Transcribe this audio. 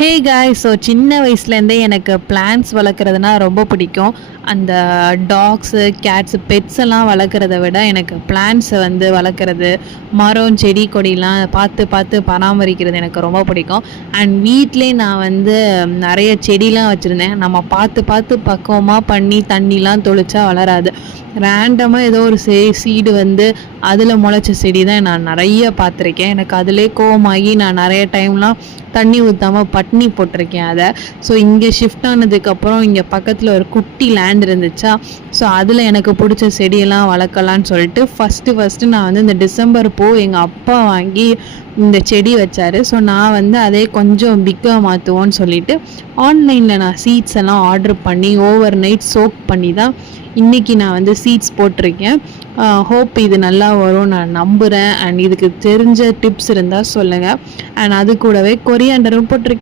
ஹே காய், ஸோ சின்ன வயசுலேருந்தே எனக்கு பிளான்ட்ஸ் வளர்க்குறதுனா ரொம்ப பிடிக்கும். அந்த டாக்ஸு, கேட்ஸு, பெட்ஸ் எல்லாம் வளர்க்குறத விட எனக்கு பிளான்ட்ஸை வளர்க்குறது, மரம், செடி, கொடிலாம் பார்த்து பார்த்து பராமரிக்கிறது எனக்கு ரொம்ப பிடிக்கும். அண்ட் வீட்டிலே நான் நிறைய செடிலாம் வச்சுருந்தேன். நம்ம பார்த்து பார்த்து பக்குவமாக பண்ணி தண்ணிலாம் தொளிச்சா வளராது. ரேண்டமாக ஏதோ ஒரு சீடு அதில் முளைச்ச செடி தான் நான் நிறைய பார்த்துருக்கேன். எனக்கு அதிலே கோவமாகி நான் நிறைய டைம்லாம் தண்ணி ஊற்றாமல் பட்னி போட்டிருக்கேன் அதை. ஸோ இங்கே ஷிஃப்ட் ஆனதுக்கப்புறம் இங்கே பக்கத்தில் ஒரு குட்டி லேண்ட் இருந்துச்சா, ஸோ அதில் எனக்கு பிடிச்ச செடியெல்லாம் வளர்க்கலான்னு சொல்லிட்டு ஃபஸ்ட்டு நான் இந்த டிசம்பர் பூ எங்கள் அப்பா வாங்கி இந்த செடி வச்சார். ஸோ நான் அதே கொஞ்சம் பிக்காக மாற்றுவோன்னு சொல்லிட்டு ஆன்லைனில் நான் சீட்ஸ் எல்லாம் ஆர்டர் பண்ணி ஓவர் நைட் சோக் பண்ணி தான் இன்றைக்கி நான் சீட்ஸ் போட்டிருக்கேன். ஹோப் இது நல்லா வரும் நான் நம்புகிறேன். அண்ட் இதுக்கு தெரிஞ்ச டிப்ஸ் இருந்தால் சொல்லுங்கள். அண்ட் அது கூடவே கொரியாண்டரும் போட்டிருக்கேன்.